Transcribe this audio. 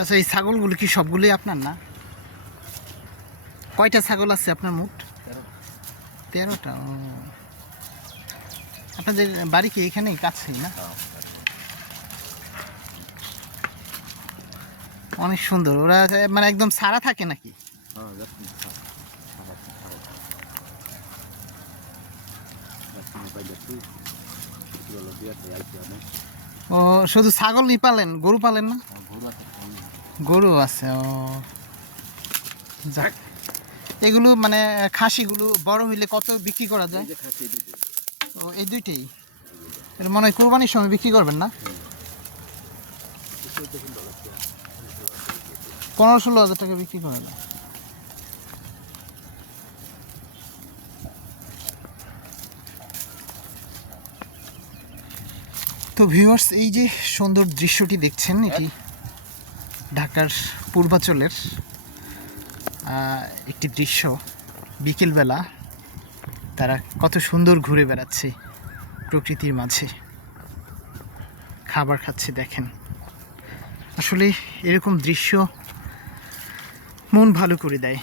আচ্ছা, এই ছাগলগুলো কি সবগুলোই আপনার না? কয়টা ছাগল আছে আপনার মোট? 13টা। ও, আপনাদের বাড়ি কি এখানেই কাছেই না? অনেক সুন্দর। ওরা মানে একদম সারা থাকে নাকি? ও, শুধু ছাগলই পালেন, গরু পালেন না? গরু আছে। ও যাক, এগুলো মানে খাসিগুলো বড় হইলে কত বিক্রি করা যায়? ও, এই দুইটাই। এটা মনে হয় কোরবানির সময় বিক্রি করবেন না? 15-16 হাজার টাকা বিক্রি করা যায়। তো ভিউয়ার্স, এই যে সুন্দর দৃশ্যটি দেখছেন, এটি ঢাকার পূর্বাঞ্চলের একটি দৃশ্য। বিকেলবেলা তারা কত সুন্দর ঘুরে বেড়াচ্ছে প্রকৃতির মাঝে, খাবার খাচ্ছে। দেখেন, আসলে এরকম দৃশ্য মন ভালো করে দেয়।